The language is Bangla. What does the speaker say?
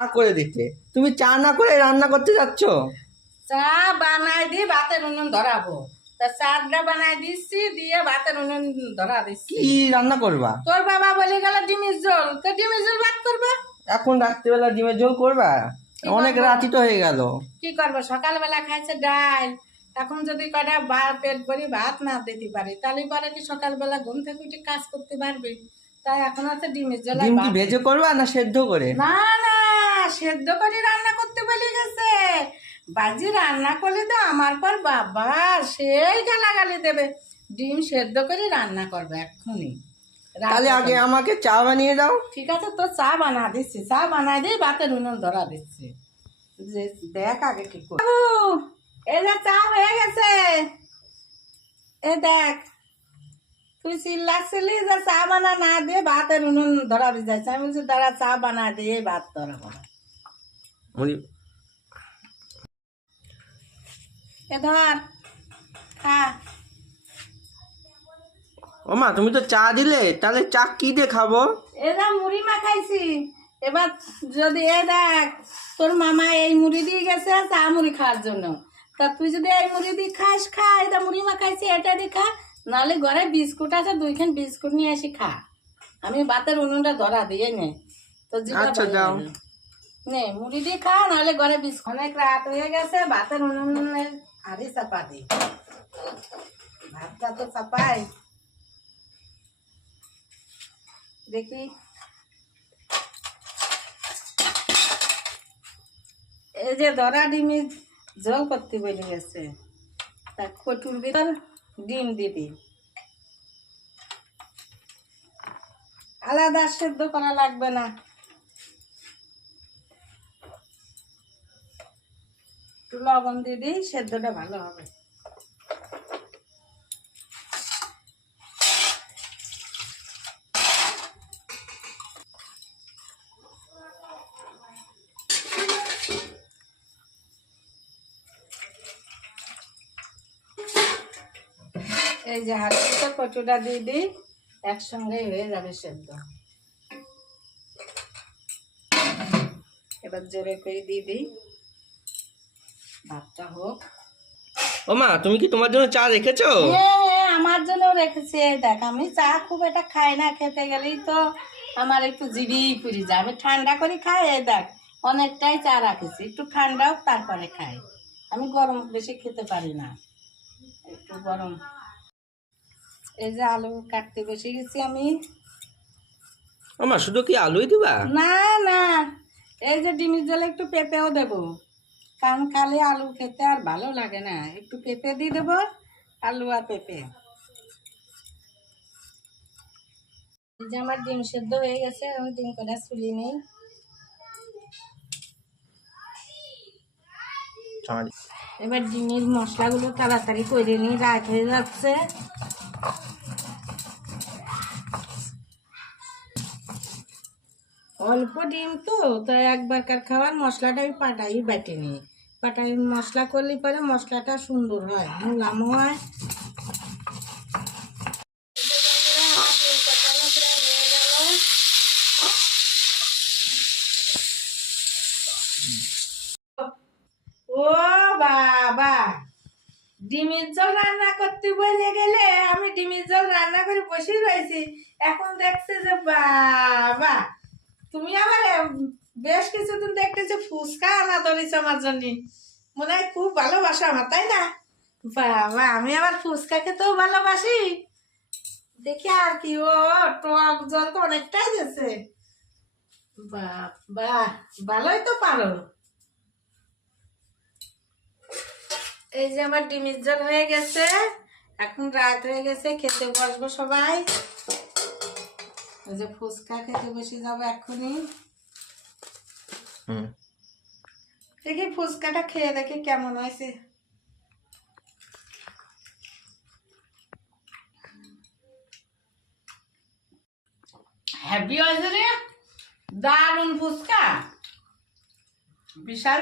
চা করে দিতে, তুমি চা না করে রান্না করতে যাচ্ছ? চা বানাই দি ভাতের উনুন ধরাবো। তা চাটা বানাই দিচ্ছি, দিয়ে ভাতের উনুন ধরা দিচ্ছি। কি রান্না করবা? তোর বাবা বলে গেল ডিমের ঝোল, তো ডিমের ঝোল ভাত করবো। এখন রাত্রিবেলা ডিমের ঝোল করবা? অনেক রাতই তো হয়ে গেল। কি করবো, সকালবেলা খাইছে ডাল, এখন যদি কটা পেট ভরি ভাত না দিতে পারি, তাহলে পরে কি সকালবেলা ঘুম থেকে উঠে কাজ করতে পারবে? তাই এখন আছে ডিমের ঝোল। ডিম কি ভেজে করবা না সেদ্ধ করে? না না, সেদ্ধ করে রান্না করতে বলে গেছে। বাজি রান্না করলে তো আমার পর বাবা সেই গালাগালি দেবে। ডিম সেদ্ধ করে রান্না করবে এক্ষুনি। তাহলে আগে আমাকে চা বানিয়ে দাও। ঠিক আছে, তো চা বানা দিচ্ছি, চা বানাই দিয়ে ভাতের উনুন ধরা দিচ্ছি। যে দেখ আগে কি করে। এই যে চা হয়ে গেছে, এ দেখ। তুই চিল্লাচ্ছিলি যে চা বানা না দিয়ে ভাতের উনুন ধরা যাচ্ছে, আমি বলছি দাঁড়া চা বানা দিয়ে ভাত ধরাবো। এ ধর খা। ও মা, তুমি তো চা দিলে, তাহলে চা কি দিয়ে খাবো? এরা মুড়ি মাখাইছি। এবার যদি এ দেখ, তোর মামা এই মুড়ি দিয়ে গেছে চা মুড়ি খাওয়ার জন্য। তা তুই যদি এই মুড়ি দিয়ে খাস খা, এটা মুড়ি মাখাইছি এটা দিয়ে খা, নাহলে ঘরে বিস্কুট আছে, দুইখান বিস্কুট নিয়ে আসি খা। আমি ভাতের উনুনটা ধরা দিয়ে নে। তো আচ্ছা যাও। নে মুড়ি দিয়ে খা, নাহলে ঘরে বিস্কুট। অনেক রাত হয়ে গেছে, ভাতের উনুনের আড়ি চাপা দি। ভাতটা তো চাপাই দেখি। এই যে ধরা ডিমি ঝোল করতে বলে গেছে, তা কটুর ভিতর ডিম দিবি, আলাদা সেদ্ধ করা লাগবে না। একটু লবণ দিয়ে দিই, সেদ্ধটা ভালো হবে। এই যে হাঁড়িতে কচুটা দিয়ে দিই, একসঙ্গে হয়ে যাবে সেদ্ধ। এবার জোরে করে দিয়ে দিই, ভাতটা হোক। ও মা, তুমি কি তোমার জন্য চা রেখেছো? হ্যাঁ, আমার জন্য রেখেছি। এই দেখ, আমি চা খুব একটা খাই না, খেতে গেলেই তো আমার একটু জিভি পুড়ে যায়, আমি ঠান্ডা করে খাই। এই দেখ, অনেকটাই চা রাখেছি, একটু ঠান্ডা হোক তারপরে খাই। আমি গরম বেশি খেতে পারি না, একটু গরম। এই যে আলু কাটতে বসে গেছি আমি। ও মা, শুধু কি আলুই দিবা? না না, এই যে ডিমের জলে একটু পেঁপেও দেবো, কারণ খালি আলু খেতে আর ভালো লাগে না, একটু পেঁপে দিয়ে দেবো, আলু আর পেঁপে। এই যে আমার ডিম সেদ্ধ হয়ে গেছে, আমি ডিম কটা চুলি নেই। এবার ডিমের মশলাগুলো তাড়াতাড়ি করে নিই, রাত হয়ে যাচ্ছে। অল্প ডিম তো, তাই একবারকার খাওয়ার মশলাটা আমি পাটাই বেটে নিই। পাটাই মশলা করলে পরে মশলাটা সুন্দর হয়, মুলাম হয়। ও বাবা, ডিমের ঝোল রান্না করতে বলে গেলে আমি ডিমের ঝোল রান্না করে বসে রয়েছি, এখন দেখছে যে বাবা তুমি আবার বেশ কিছুদিন দেখতেছি ফুচকা আনা ধরেছ আমার জন্য, মনে হয় খুব ভালোবাসো আমার, তাই না? বাবা, আমি আবার ফুচকা খেতেও ভালোবাসি। দেখি আর কি, ও টক জল তো অনেকটাই দিয়েছে। বাহ বাহ, ভালোই তো পারো। এই যে আমার ডিমের ঝোল হয়ে গেছে, এখন রাত হয়ে গেছে, খেতে বসবো সবাই। ওই যে ফুচকা খেতে বসে যাবো এক্ষুনি। দেখি ফুচকাটা খেয়ে দেখি কেমন হয়েছে। হ্যাপি হয়েছে রে, দারুণ ফুচকা, বিশাল।